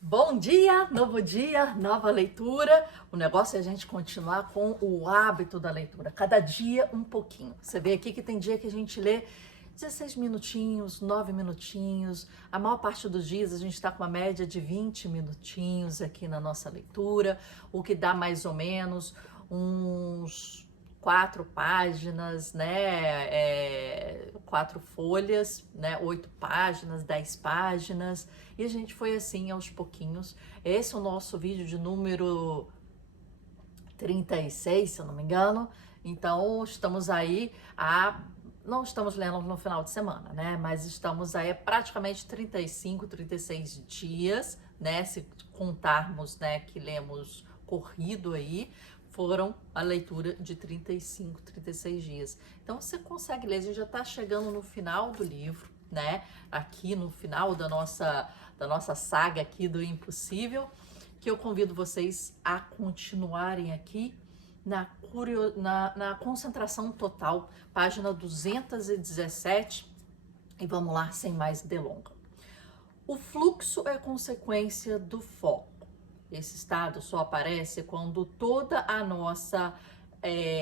Bom dia, nova leitura. O negócio é a gente continuar com o hábito da leitura, cada dia um pouquinho. Você vê aqui que tem dia que a gente lê 16 minutinhos, 9 minutinhos. A maior parte dos dias a gente está com uma média de 20 minutinhos aqui na nossa leitura, o que dá mais ou menos uns 4 páginas, né? 4 folhas, né? 8 páginas, 10 páginas. E a gente foi assim aos pouquinhos. Esse é o nosso vídeo de número 36, se eu não me engano. Então, estamos aí não estamos lendo no final de semana, né? Mas estamos aí praticamente 35, 36 dias, né? Se contarmos, né, que lemos corrido aí, foram a leitura de 35, 36 dias. Então você consegue ler, a gente já está chegando no final do livro, né? Aqui no final da nossa saga aqui do Impossível, que eu convido vocês a continuarem aqui na concentração total, página 217, e vamos lá, sem mais delonga. O fluxo é consequência do foco. Esse estado só aparece quando toda a nossa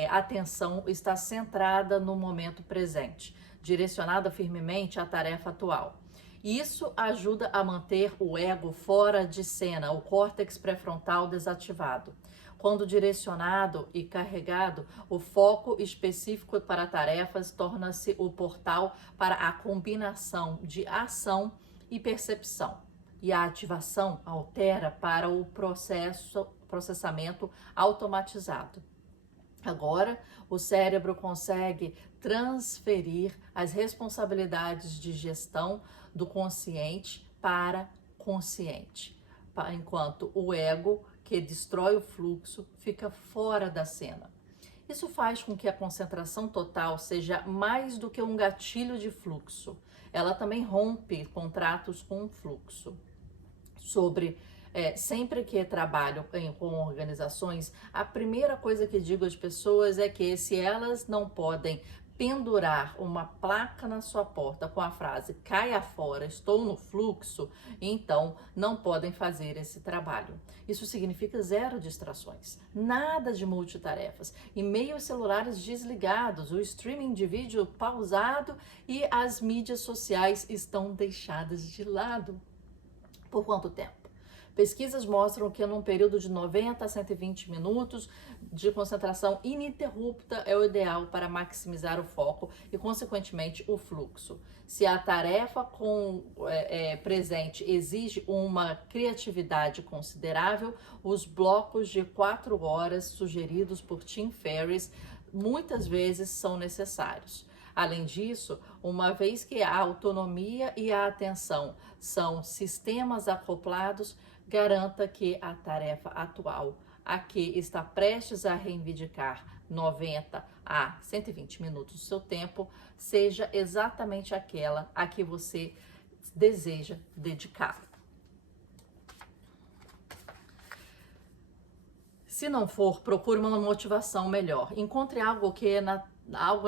atenção está centrada no momento presente, direcionada firmemente à tarefa atual. Isso ajuda a manter o ego fora de cena, o córtex pré-frontal desativado. Quando direcionado e carregado, o foco específico para tarefas torna-se o portal para a combinação de ação e percepção. E a ativação altera para o processamento automatizado. Agora, o cérebro consegue transferir as responsabilidades de gestão do consciente para consciente, enquanto o ego, que destrói o fluxo, fica fora da cena. Isso faz com que a concentração total seja mais do que um gatilho de fluxo. Ela também rompe contratos com o fluxo. Sempre que trabalho com organizações, a primeira coisa que digo às pessoas é que se elas não podem pendurar uma placa na sua porta com a frase "caia fora, estou no fluxo", então não podem fazer esse trabalho. Isso significa 0 distrações, nada de multitarefas, e-mails celulares desligados, o streaming de vídeo pausado e as mídias sociais estão deixadas de lado. Por quanto tempo? Pesquisas mostram que num período de 90 a 120 minutos de concentração ininterrupta é o ideal para maximizar o foco e, consequentemente, o fluxo. Se a tarefa presente exige uma criatividade considerável, os blocos de 4 horas sugeridos por Tim Ferriss muitas vezes são necessários. Além disso, uma vez que a autonomia e a atenção são sistemas acoplados, garanta que a tarefa atual, a que está prestes a reivindicar 90 a 120 minutos do seu tempo, seja exatamente aquela a que você deseja dedicar. Se não for, procure uma motivação melhor. Encontre algo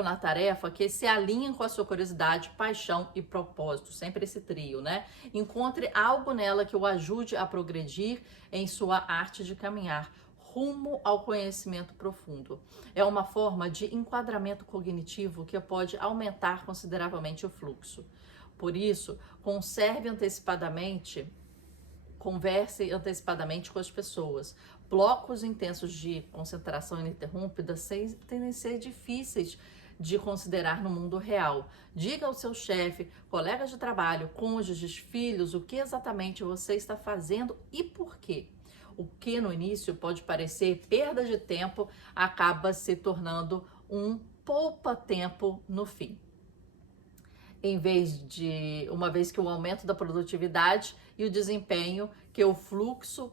na tarefa que se alinhe com a sua curiosidade, paixão e propósito. Sempre esse trio, né? Encontre algo nela que o ajude a progredir em sua arte de caminhar rumo ao conhecimento profundo. É uma forma de enquadramento cognitivo que pode aumentar consideravelmente o fluxo. Por isso, converse antecipadamente com as pessoas. Blocos intensos de concentração ininterrupta tendem a ser difíceis de considerar no mundo real. Diga ao seu chefe, colegas de trabalho, cônjuges, filhos, o que exatamente você está fazendo e por quê. O que no início pode parecer perda de tempo acaba se tornando um poupa-tempo no fim. Uma vez que o aumento da produtividade e o desempenho que o fluxo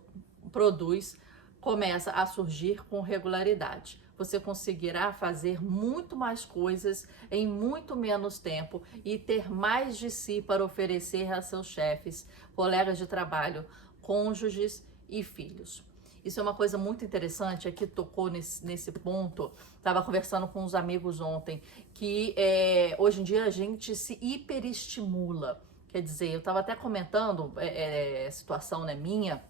produz começa a surgir com regularidade. Você conseguirá fazer muito mais coisas em muito menos tempo e ter mais de si para oferecer a seus chefes, colegas de trabalho, cônjuges e filhos. Isso é uma coisa muito interessante, aqui tocou nesse ponto. Estava conversando com uns amigos ontem, que hoje em dia a gente se hiperestimula, Quer dizer, eu estava até comentando, situação, né, minha,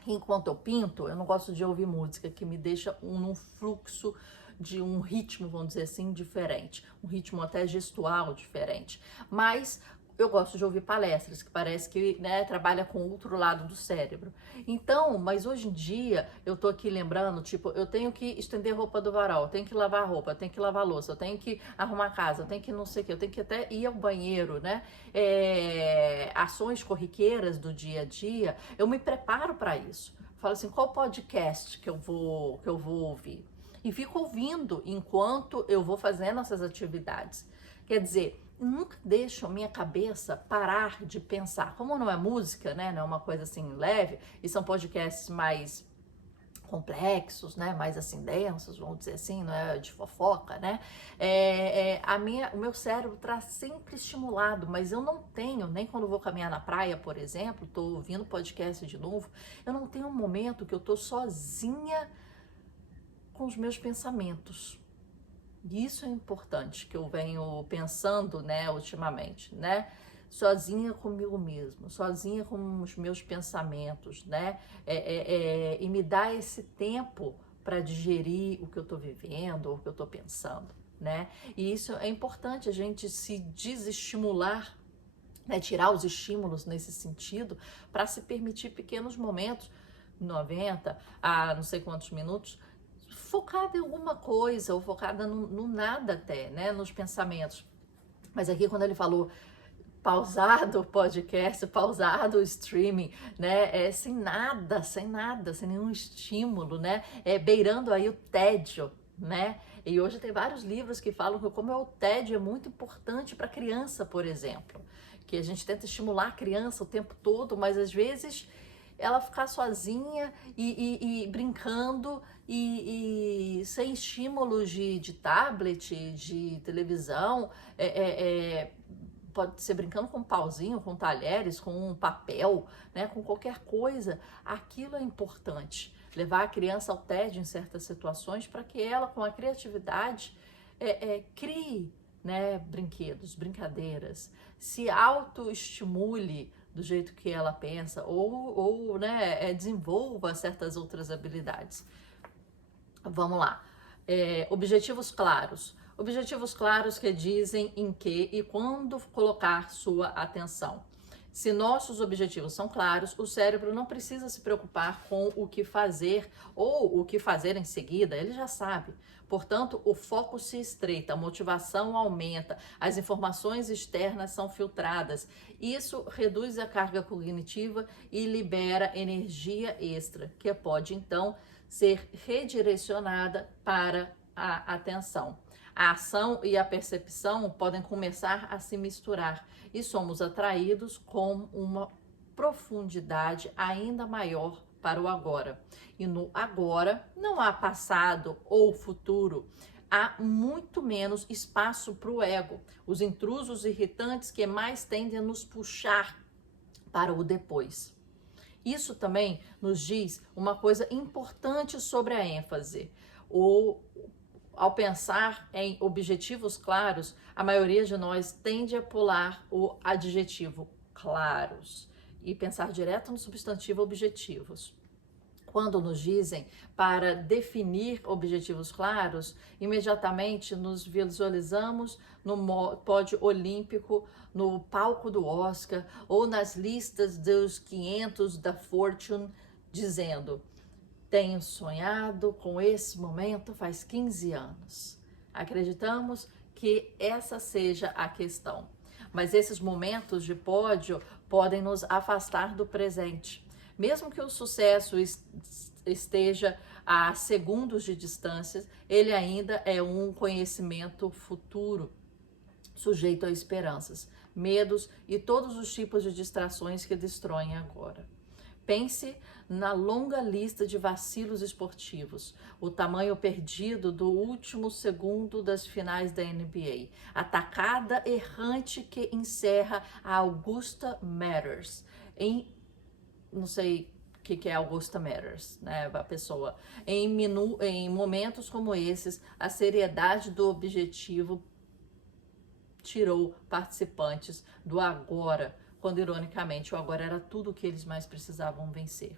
que enquanto eu pinto, eu não gosto de ouvir música que me deixa num fluxo de um ritmo, vamos dizer assim, diferente, um ritmo até gestual diferente. Mas eu gosto de ouvir palestras, que parece que, né, trabalha com o outro lado do cérebro. Então, mas hoje em dia, eu tô aqui lembrando, tipo, eu tenho que estender roupa do varal, eu tenho que lavar roupa, eu tenho que lavar louça, eu tenho que arrumar a casa, eu tenho que não sei o que, eu tenho que até ir ao banheiro, né? Ações corriqueiras do dia a dia, eu me preparo para isso. Falo assim, qual podcast que eu vou ouvir? E fico ouvindo enquanto eu vou fazendo essas atividades. Quer dizer, nunca deixo a minha cabeça parar de pensar. Como não é música, né? Não é uma coisa assim leve, e são podcasts mais complexos, né, mais assim densos, vamos dizer assim, não é de fofoca, né? O meu cérebro está sempre estimulado, mas eu não tenho, nem quando vou caminhar na praia, por exemplo, estou ouvindo podcast de novo, eu não tenho um momento que eu estou sozinha com os meus pensamentos. E isso é importante, que eu venho pensando, né, ultimamente, né? Sozinha comigo mesmo, sozinha com os meus pensamentos, né? E me dá esse tempo para digerir o que eu estou vivendo, o que eu estou pensando, né? E isso é importante, a gente se desestimular, né? Tirar os estímulos nesse sentido, para se permitir pequenos momentos, 90 a não sei quantos minutos, focada em alguma coisa, ou focada no nada até, né? Nos pensamentos. Mas aqui quando ele falou pausado o podcast, pausado o streaming, né? Sem nada, sem nenhum estímulo, né? Beirando aí o tédio, né? E hoje tem vários livros que falam que como o tédio é muito importante para a criança, por exemplo. Que a gente tenta estimular a criança o tempo todo, mas às vezes ela ficar sozinha e brincando sem estímulos de tablet, de televisão, pode ser brincando com um pauzinho, com talheres, com um papel, né, com qualquer coisa, aquilo é importante. Levar a criança ao tédio em certas situações para que ela, com a criatividade, crie, né, brinquedos, brincadeiras, se autoestimule do jeito que ela pensa ou né, desenvolva certas outras habilidades. Vamos lá. Objetivos claros. Objetivos claros que dizem em que e quando colocar sua atenção. Se nossos objetivos são claros, o cérebro não precisa se preocupar com o que fazer ou o que fazer em seguida, ele já sabe. Portanto, o foco se estreita, a motivação aumenta, as informações externas são filtradas. Isso reduz a carga cognitiva e libera energia extra, que pode então ser redirecionada para a atenção. A ação e a percepção podem começar a se misturar e somos atraídos com uma profundidade ainda maior para o agora. E no agora não há passado ou futuro, há muito menos espaço para o ego, os intrusos irritantes que mais tendem a nos puxar para o depois. Isso também nos diz uma coisa importante sobre a ênfase. Ao pensar em objetivos claros, a maioria de nós tende a pular o adjetivo claros e pensar direto no substantivo objetivos. Quando nos dizem para definir objetivos claros, imediatamente nos visualizamos no pódio olímpico, no palco do Oscar ou nas listas dos 500 da Fortune, dizendo: tenho sonhado com esse momento faz 15 anos. Acreditamos que essa seja a questão. Mas esses momentos de pódio podem nos afastar do presente. Mesmo que o sucesso esteja a segundos de distância, ele ainda é um conhecimento futuro, sujeito a esperanças, medos e todos os tipos de distrações que destroem agora. Pense na longa lista de vacilos esportivos, o tamanho perdido do último segundo das finais da NBA, a tacada errante que encerra a Augusta Matters, não sei o que é Augusta Matters, né, a pessoa. Em momentos como esses, a seriedade do objetivo tirou participantes do agora quando ironicamente o agora era tudo o que eles mais precisavam vencer.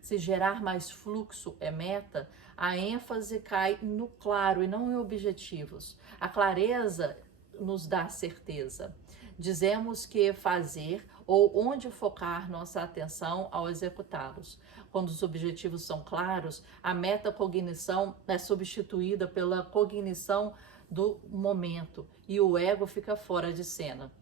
Se gerar mais fluxo é meta, a ênfase cai no claro e não em objetivos. A clareza nos dá certeza. Dizemos que fazer ou onde focar nossa atenção ao executá-los. Quando os objetivos são claros, a metacognição é substituída pela cognição do momento e o ego fica fora de cena.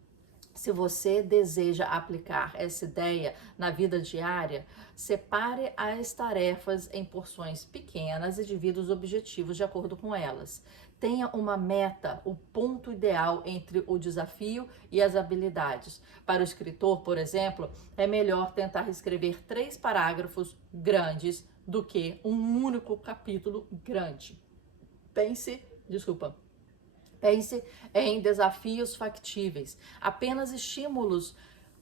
Se você deseja aplicar essa ideia na vida diária, separe as tarefas em porções pequenas e divida os objetivos de acordo com elas. Tenha uma meta, o ponto ideal entre o desafio e as habilidades. Para o escritor, por exemplo, é melhor tentar escrever 3 parágrafos grandes do que um único capítulo grande. Pense em desafios factíveis, apenas estímulos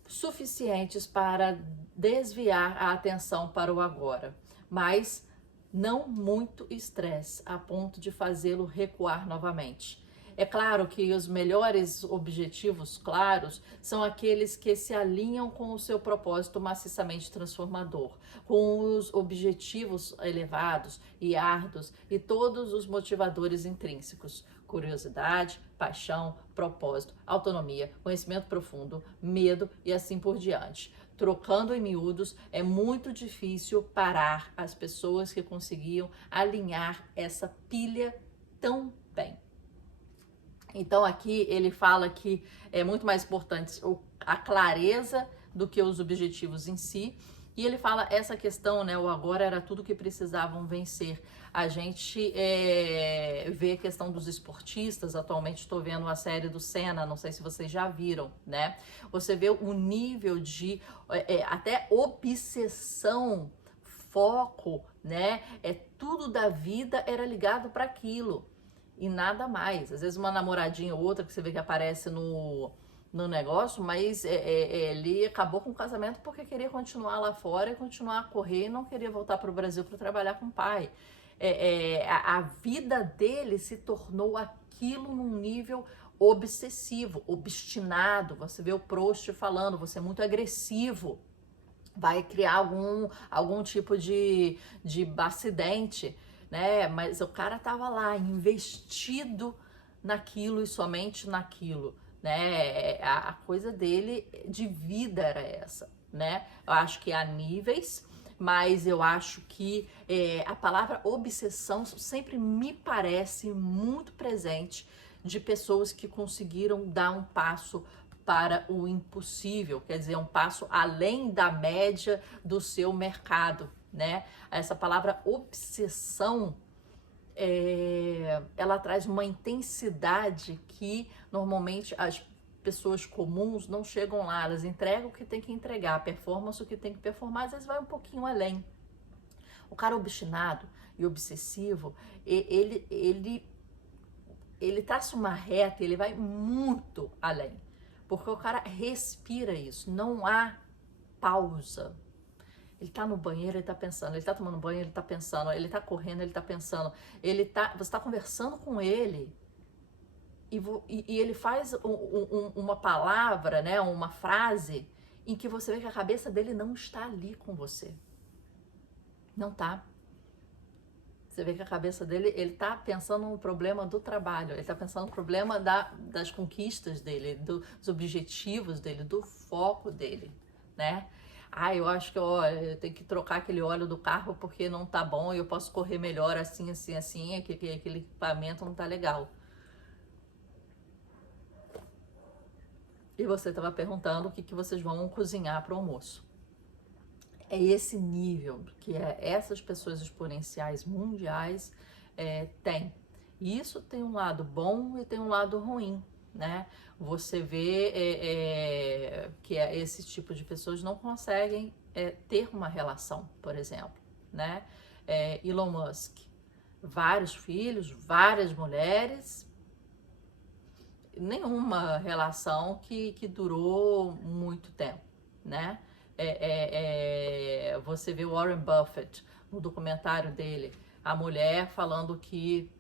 suficientes para desviar a atenção para o agora, mas não muito estresse a ponto de fazê-lo recuar novamente. É claro que os melhores objetivos claros são aqueles que se alinham com o seu propósito maciçamente transformador, com os objetivos elevados e árduos e todos os motivadores intrínsecos: curiosidade, paixão, propósito, autonomia, conhecimento profundo, medo e assim por diante. Trocando em miúdos, é muito difícil parar as pessoas que conseguiam alinhar essa pilha tão bem. Então aqui ele fala que é muito mais importante a clareza do que os objetivos em si. E ele fala essa questão, né? O agora era tudo que precisavam vencer. A gente vê a questão dos esportistas. Atualmente estou vendo a série do Senna, não sei se vocês já viram, né? Você vê o nível de até obsessão, foco, né? Tudo da vida era ligado para aquilo e nada mais. Às vezes uma namoradinha ou outra que você vê que aparece no negócio, mas ele acabou com o casamento porque queria continuar lá fora e continuar a correr e não queria voltar para o Brasil para trabalhar com o pai. A vida dele se tornou aquilo num nível obsessivo, obstinado. Você vê o Proust falando, você é muito agressivo, vai criar algum tipo de acidente, né? Mas o cara tava lá investido naquilo e somente naquilo, né? A coisa dele de vida era essa, né? Eu acho que há níveis, mas eu acho que a palavra obsessão sempre me parece muito presente de pessoas que conseguiram dar um passo para o impossível, quer dizer, um passo além da média do seu mercado, né? Essa palavra obsessão, ela traz uma intensidade que normalmente as pessoas comuns não chegam lá, elas entregam o que tem que entregar, performance o que tem que performar, às vezes vai um pouquinho além. O cara obstinado e obsessivo, ele traça uma reta, ele vai muito além, porque o cara respira isso, não há pausa. Ele tá no banheiro, ele tá pensando, ele tá tomando banho, ele tá pensando, ele tá correndo, ele tá pensando, você tá conversando com ele e ele faz uma palavra, né, uma frase em que você vê que a cabeça dele não está ali com você. Não tá. Você vê que a cabeça dele, ele tá pensando no problema do trabalho, ele tá pensando no problema das conquistas dele, dos objetivos dele, do foco dele, né? Eu acho que eu tenho que trocar aquele óleo do carro porque não tá bom e eu posso correr melhor assim, assim, assim, aquele equipamento não tá legal. E você estava perguntando o que vocês vão cozinhar para o almoço. É esse nível que essas pessoas exponenciais mundiais têm. E isso tem um lado bom e tem um lado ruim, né? Você vê que esse tipo de pessoas não conseguem ter uma relação, por exemplo, né? Elon Musk, vários filhos, várias mulheres, nenhuma relação que durou muito tempo, né? Você vê o Warren Buffett no documentário dele, a mulher falando que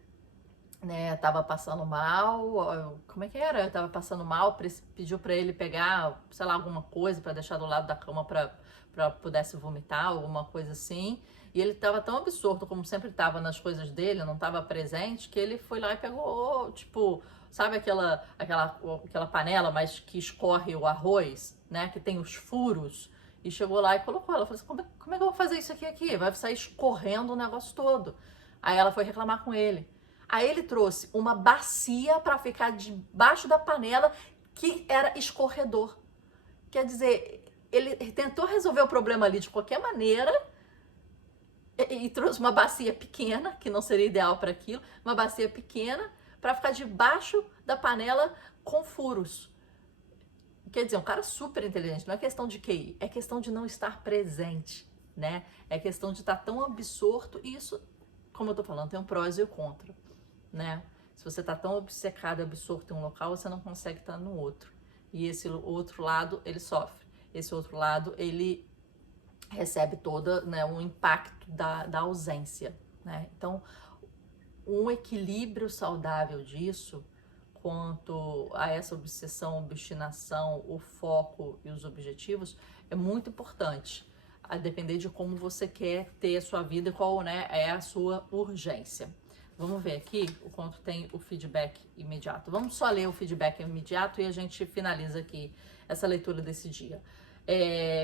né, tava passando mal, como é que era? Tava passando mal, pediu para ele pegar, sei lá, alguma coisa para deixar do lado da cama para pudesse vomitar, alguma coisa assim. E ele tava tão absorto, como sempre tava nas coisas dele, não tava presente, que ele foi lá e pegou, tipo, sabe aquela panela, mas que escorre o arroz, né, que tem os furos, e chegou lá e colocou. Ela falou assim, como é que eu vou fazer isso aqui? Vai sair escorrendo o negócio todo. Aí ela foi reclamar com ele. Aí ele trouxe uma bacia para ficar debaixo da panela que era escorredor. Quer dizer, ele tentou resolver o problema ali de qualquer maneira e trouxe uma bacia pequena, que não seria ideal para aquilo, uma bacia pequena para ficar debaixo da panela com furos. Quer dizer, um cara super inteligente, não é questão de QI, é questão de não estar presente, né? É questão de estar tão absorto, e isso, como eu tô falando, tem um prós e o contra, né? Se você tá tão obcecado, absorto em um local, você não consegue estar no outro. E esse outro lado, ele sofre. Esse outro lado, ele recebe toda, né, um impacto da ausência, né? Então, um equilíbrio saudável disso, quanto a essa obsessão, obstinação, o foco e os objetivos, é muito importante, a depender de como você quer ter a sua vida e qual, né, é a sua urgência. Vamos ver aqui o quanto tem o feedback imediato. Vamos só ler o feedback imediato e a gente finaliza aqui essa leitura desse dia.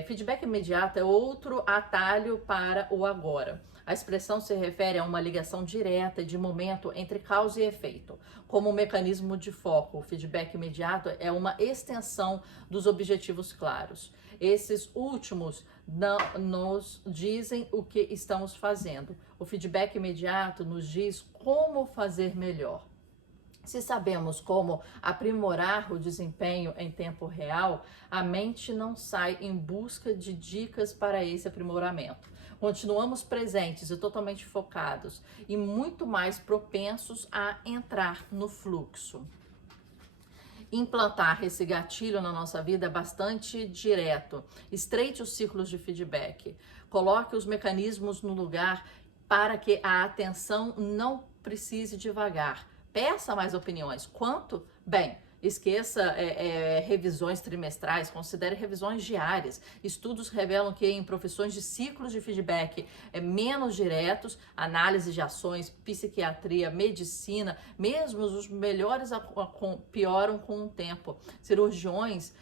Feedback imediato é outro atalho para o agora. A expressão se refere a uma ligação direta de momento entre causa e efeito. Como um mecanismo de foco, o feedback imediato é uma extensão dos objetivos claros. Esses últimos não nos dizem o que estamos fazendo. O feedback imediato nos diz como fazer melhor. Se sabemos como aprimorar o desempenho em tempo real, a mente não sai em busca de dicas para esse aprimoramento. Continuamos presentes e totalmente focados e muito mais propensos a entrar no fluxo. Implantar esse gatilho na nossa vida é bastante direto. Estreite os ciclos de feedback. Coloque os mecanismos no lugar para que a atenção não precise devagar. Peça mais opiniões. Quanto? Bem, esqueça revisões trimestrais, considere revisões diárias. Estudos revelam que em profissões de ciclos de feedback menos diretos, análise de ações, psiquiatria, medicina, mesmo os melhores pioram com o tempo. Cirurgiões,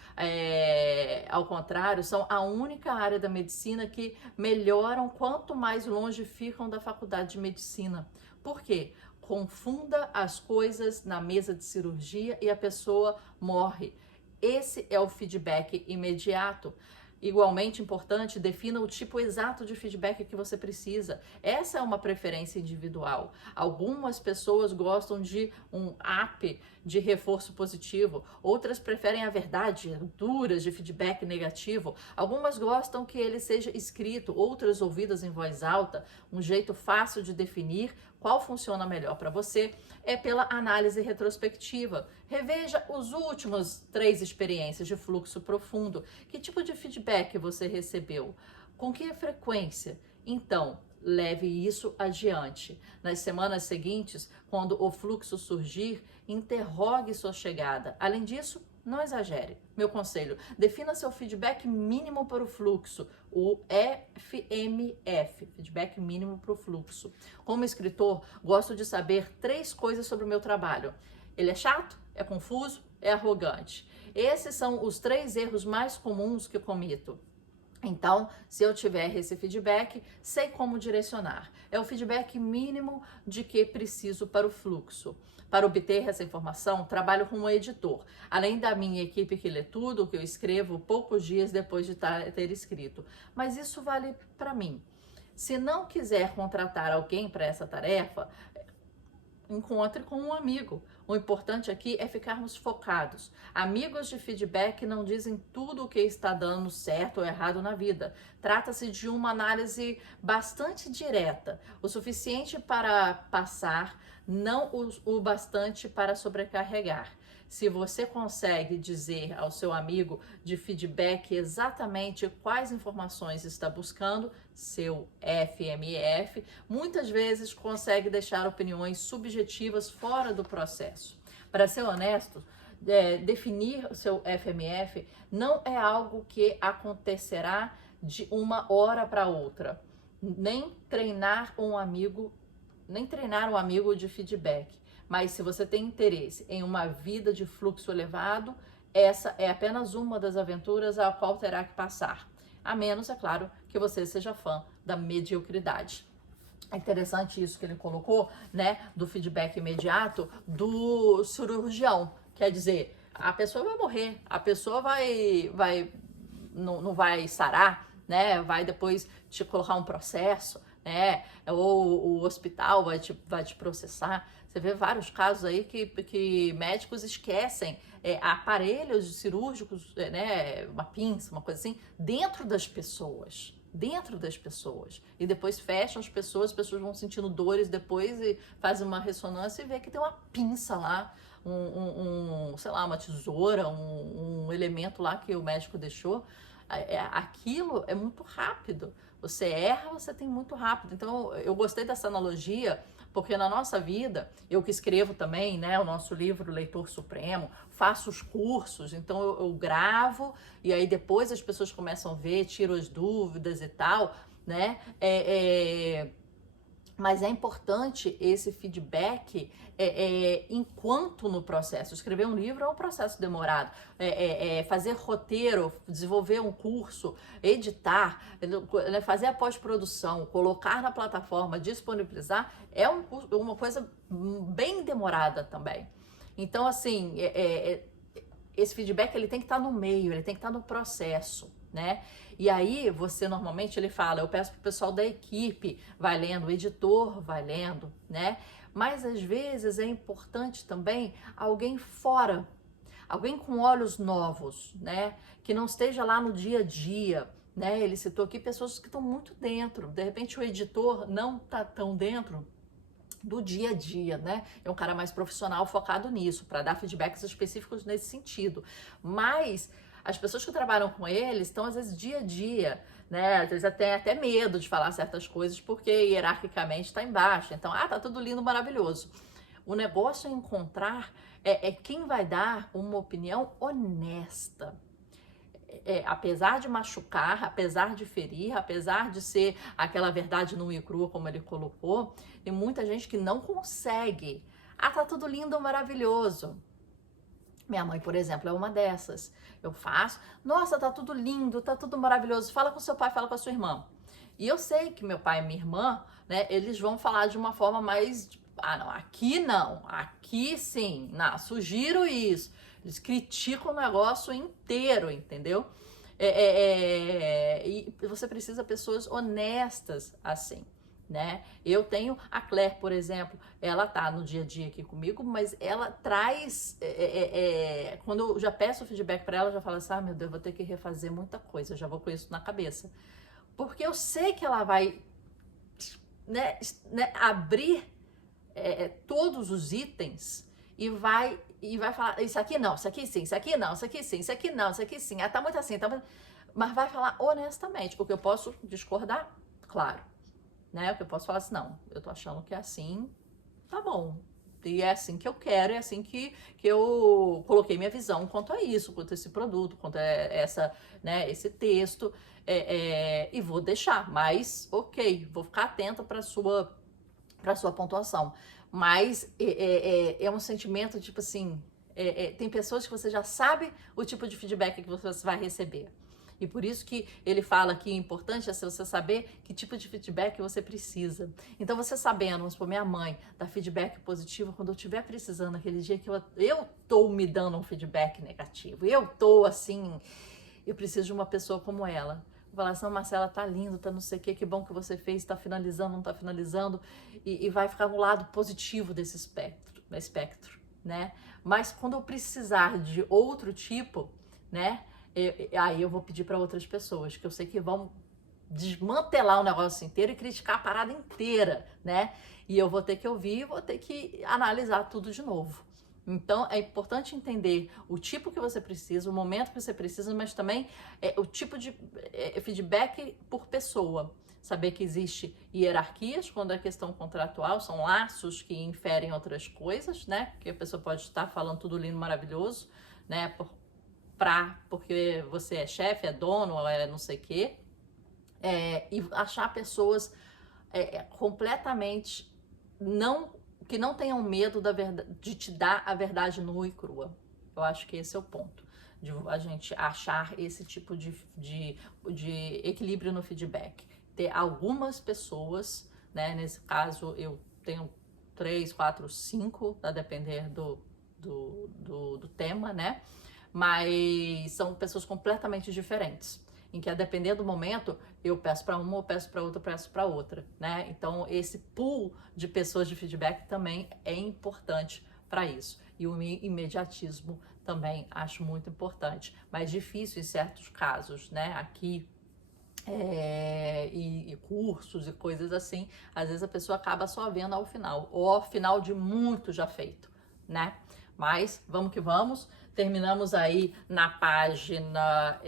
ao contrário, são a única área da medicina que melhoram quanto mais longe ficam da faculdade de medicina. Por quê? Confunda as coisas na mesa de cirurgia e a pessoa morre. Esse é o feedback imediato. Igualmente importante, defina o tipo exato de feedback que você precisa. Essa é uma preferência individual. Algumas pessoas gostam de um app de reforço positivo, outras preferem a verdade duras de feedback negativo. Algumas gostam que ele seja escrito, outras ouvidas em voz alta. Um jeito fácil de definir qual funciona melhor para você é pela análise retrospectiva. Reveja os últimos 3 experiências de fluxo profundo. Que tipo de feedback você recebeu? Com que frequência? Então, leve isso adiante. Nas semanas seguintes, quando o fluxo surgir, interrogue sua chegada. Além disso, não exagere. Meu conselho, defina seu feedback mínimo para o fluxo, o FMF, feedback mínimo para o fluxo. Como escritor, gosto de saber 3 coisas sobre o meu trabalho. Ele é chato? É confuso? É arrogante? Esses são os 3 erros mais comuns que eu comito. Então, se eu tiver esse feedback, sei como direcionar. É o feedback mínimo de que preciso para o fluxo. Para obter essa informação, trabalho com um editor, além da minha equipe que lê tudo o que eu escrevo poucos dias depois de ter escrito. Mas isso vale para mim. Se não quiser contratar alguém para essa tarefa, encontre com um amigo. O importante aqui é ficarmos focados. Amigos de feedback não dizem tudo o que está dando certo ou errado na vida. Trata-se de uma análise bastante direta, o suficiente para passar, não o bastante para sobrecarregar. se você consegue dizer ao seu amigo de feedback exatamente quais informações está buscando, seu FMF, muitas vezes consegue deixar opiniões subjetivas fora do processo. Para ser honesto, definir o seu FMF não é algo que acontecerá de uma hora para outra. Nem treinar um amigo de feedback. Mas se você tem interesse em uma vida de fluxo elevado, essa é apenas uma das aventuras a qual terá que passar. A menos, é claro, que você seja fã da mediocridade. É interessante isso que ele colocou, né, do feedback imediato do cirurgião. Quer dizer, a pessoa vai morrer, a pessoa não vai sarar, né, vai depois te colocar um processo, né, ou o hospital vai te processar. Você vê vários casos aí que médicos esquecem aparelhos cirúrgicos, né, uma pinça, uma coisa assim, dentro das pessoas. E depois fecham as pessoas vão sentindo dores depois e fazem uma ressonância e vê que tem uma pinça lá, sei lá, uma tesoura, um elemento lá que o médico deixou. Aquilo é muito rápido. Você erra, você tem muito rápido. Então, eu gostei dessa analogia, porque na nossa vida, eu que escrevo também, né, o nosso livro Leitor Supremo, faço os cursos, então eu gravo, e aí depois as pessoas começam a ver, tiram as dúvidas e tal, né, mas é importante esse feedback enquanto no processo. Escrever um livro é um processo demorado. Fazer roteiro, desenvolver um curso, editar, fazer a pós-produção, colocar na plataforma, disponibilizar, é uma coisa bem demorada também. Então, assim, esse feedback ele tem que estar no meio, ele tem que estar no processo, né? E aí, você normalmente, ele fala, eu peço pro pessoal da equipe, vai lendo, o editor vai lendo, né? Mas às vezes é importante também alguém fora, alguém com olhos novos, né? Que não esteja lá no dia a dia, né? Ele citou aqui pessoas que estão muito dentro. De repente o editor não tá tão dentro do dia a dia, né? É um cara mais profissional focado nisso, para dar feedbacks específicos nesse sentido. Mas as pessoas que trabalham com ele estão, às vezes, dia a dia, né? Às vezes até medo de falar certas coisas porque hierarquicamente está embaixo. Então, tá tudo lindo, maravilhoso. O negócio é encontrar quem vai dar uma opinião honesta. Apesar de machucar, apesar de ferir, apesar de ser aquela verdade nua e crua, como ele colocou, tem muita gente que não consegue. Tá tudo lindo, maravilhoso. Minha mãe, por exemplo, é uma dessas. Eu faço, nossa, tá tudo lindo, tá tudo maravilhoso. Fala com seu pai, fala com a sua irmã. E eu sei que meu pai e minha irmã, né, eles vão falar de uma forma mais, não, aqui sim, não, sugiro isso. Eles criticam o negócio inteiro, entendeu? E você precisa de pessoas honestas assim, né? Eu tenho a Claire, por exemplo, ela tá no dia a dia aqui comigo, mas ela traz, quando eu já peço o feedback para ela, eu já falo assim, meu Deus, eu vou ter que refazer muita coisa, eu já vou com isso na cabeça, porque eu sei que ela vai, né, abrir todos os itens e vai falar, isso aqui não, isso aqui sim, isso aqui não, isso aqui sim, isso aqui não, isso aqui sim, tá muito assim, tá muito... Mas vai falar honestamente, o que eu posso discordar, claro, né? O que eu posso falar assim, não, eu tô achando que é assim, tá bom. E é assim que eu quero, é assim que eu coloquei minha visão quanto a isso, quanto a esse produto, quanto a esse texto, e vou deixar, mas ok, vou ficar atenta para sua pontuação. Mas é um sentimento, tipo assim, tem pessoas que você já sabe o tipo de feedback que você vai receber. E por isso que ele fala que o importante é você saber que tipo de feedback você precisa. Então, você sabendo, vamos supor, minha mãe, dar feedback positivo, quando eu estiver precisando, aquele dia que eu tô me dando um feedback negativo, eu tô assim, eu preciso de uma pessoa como ela. Falar assim, Marcela, tá lindo, tá não sei o que bom que você fez, tá finalizando, não tá finalizando, e vai ficar no lado positivo desse espectro, né? Mas quando eu precisar de outro tipo, né? Aí eu vou pedir para outras pessoas, que eu sei que vão desmantelar o negócio inteiro e criticar a parada inteira, né? E eu vou ter que ouvir, vou ter que analisar tudo de novo, Então, é importante entender o tipo que você precisa, o momento que você precisa, mas também o tipo de feedback por pessoa. Saber que existe hierarquias quando é questão contratual, são laços que inferem outras coisas, né? Que a pessoa pode estar falando tudo lindo, maravilhoso, né? Porque você é chefe, é dono, é não sei o quê. E achar pessoas completamente que não tenham medo de te dar a verdade nua e crua. Eu acho que esse é o ponto, de a gente achar esse tipo de equilíbrio no feedback. Ter algumas pessoas, né? Nesse caso, eu tenho 3, 4, 5, a depender do tema, né? Mas são pessoas completamente diferentes, em que a depender do momento, eu peço para uma, eu peço para outra, eu peço para outra, né? Então, esse pool de pessoas de feedback também é importante para isso. E o imediatismo também acho muito importante, mas difícil em certos casos, né? Aqui e cursos e coisas assim, às vezes a pessoa acaba só vendo ao final, ou ao final de muito já feito, né? Mas vamos que vamos. Terminamos aí na página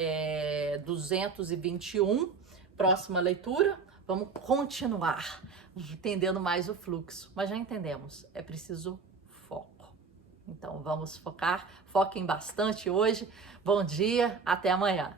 221. Próxima leitura. Vamos continuar entendendo mais o fluxo. Mas já entendemos, é preciso foco. Então vamos focar. Foquem bastante hoje. Bom dia, até amanhã.